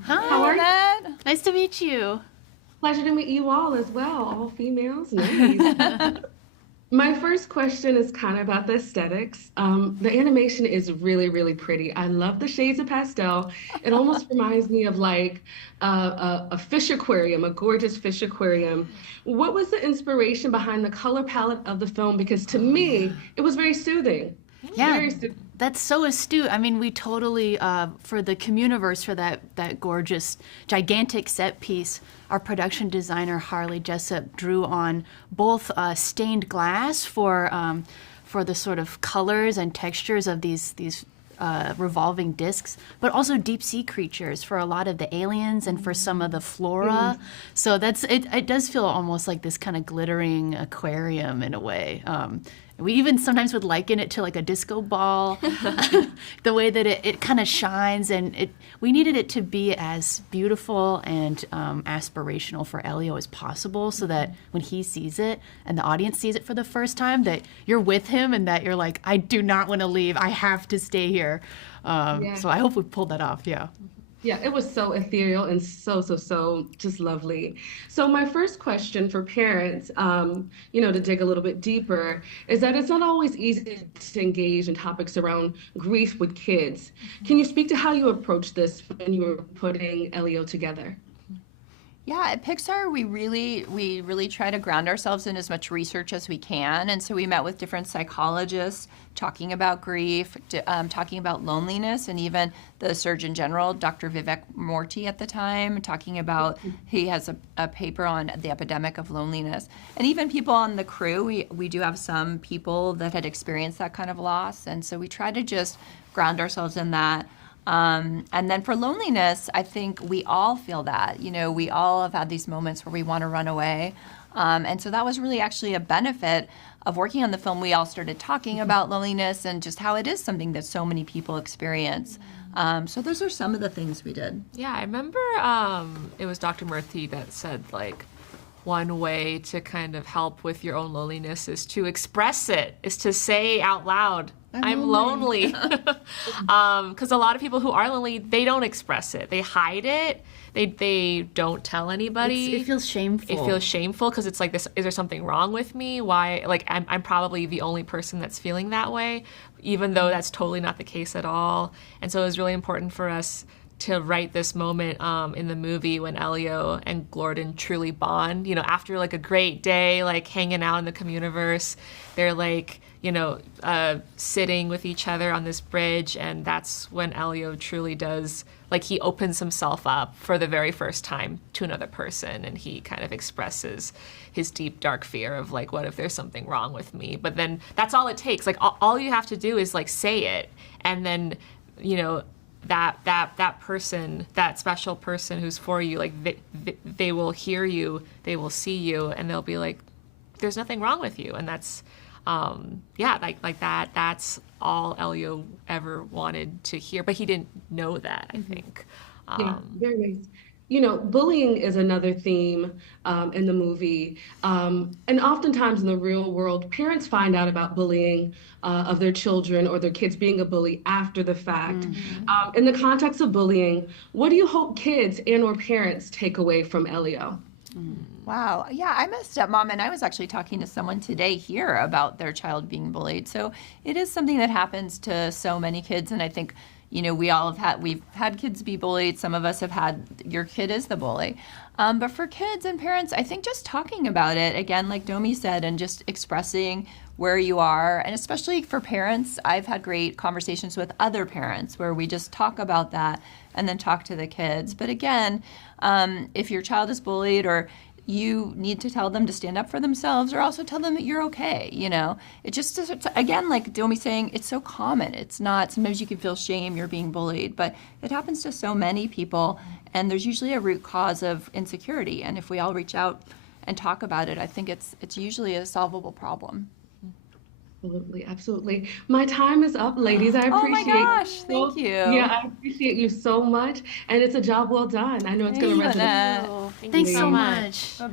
How Hi, are you? Lynnette. Nice to meet you. Pleasure to meet you all as well, all females. Nice. My first question is kind of about the aesthetics. The animation is really, really pretty. I love the shades of pastel. It almost reminds me of like a fish aquarium, a gorgeous fish aquarium. What was the inspiration behind the color palette of the film? Because to me, it was very soothing. Yeah, Very soothing. that's so astute. I mean, we totally, for the Communiverse, for that gorgeous, gigantic set piece, our production designer, Harley Jessup, drew on both stained glass for the sort of colors and textures of these revolving discs, but also deep sea creatures for a lot of the aliens and for some of the flora. So it does feel almost like this kind of glittering aquarium in a way. We even sometimes would liken it to like a disco ball, the way that it kind of shines, and we needed it to be as beautiful and aspirational for Elio as possible, so that when he sees it and the audience sees it for the first time, that you're with him and that you're like, I do not want to leave, I have to stay here. Yeah. So I hope we pulled that off. Yeah. Yeah, it was so ethereal and so just lovely. So my first question for parents, to dig a little bit deeper, is that it's not always easy to engage in topics around grief with kids. Can you speak to how you approached this when you were putting Elio together? Yeah, at Pixar, we really try to ground ourselves in as much research as we can, and so we met with different psychologists talking about grief, talking about loneliness, and even the Surgeon General, Dr. Vivek Murthy at the time, talking about he has a paper on the epidemic of loneliness, and even people on the crew. We do have some people that had experienced that kind of loss, and so we try to just ground ourselves in that. And then for loneliness, I think we all feel that. We all have had these moments where we want to run away. And so that was really actually a benefit of working on the film. We all started talking about loneliness and just how it is something that so many people experience. So those are some of the things we did. Yeah, I remember it was Dr. Murthy that said, like, one way to kind of help with your own loneliness is to express it, is to say out loud, I'm lonely. Because a lot of people who are lonely, they don't express it. They hide it. They don't tell anybody. It feels shameful. It feels shameful because it's like, this, is there something wrong with me? Why? Like, I'm probably the only person that's feeling that way, even though that's totally not the case at all. And so it was really important for us to write this moment in the movie when Elio and Gordon truly bond. After like a great day, like hanging out in the Communiverse, they're like, sitting with each other on this bridge, and that's when Elio truly does, like, he opens himself up for the very first time to another person, and he kind of expresses his deep, dark fear of, like, what if there's something wrong with me? But then that's all it takes. Like, all you have to do is, like, say it, and then, that person, that special person who's for you, like, they will hear you, they will see you, and they'll be like, there's nothing wrong with you. And that's, that's all Elio ever wanted to hear, but he didn't know that, I think. Yeah, very nice. Bullying is another theme in the movie. And oftentimes in the real world, parents find out about bullying of their children or their kids being a bully after the fact. In the context of bullying, what do you hope kids and or parents take away from Elio? Wow. Yeah, I'm a stepmom, and I was actually talking to someone today here about their child being bullied. So it is something that happens to so many kids, and I think, we've had kids be bullied. Some of us have had, your kid is the bully. But for kids and parents, I think just talking about it, again, like Domee said, and just expressing where you are. And especially for parents, I've had great conversations with other parents where we just talk about that and then talk to the kids. But again, if your child is bullied, or you need to tell them to stand up for themselves, or also tell them that you're okay. It just, again, like Domee saying, it's so common. It's not, sometimes you can feel shame you're being bullied, but it happens to so many people, and there's usually a root cause of insecurity. And if we all reach out and talk about it, I think it's usually a solvable problem. Absolutely, absolutely. My time is up, ladies. I Oh my appreciate gosh, you. thank you. Yeah, I appreciate you so much. And it's a job well done. I know it's going to Thank you, resonate. Lynnette. Thanks so you. much. Bye-bye.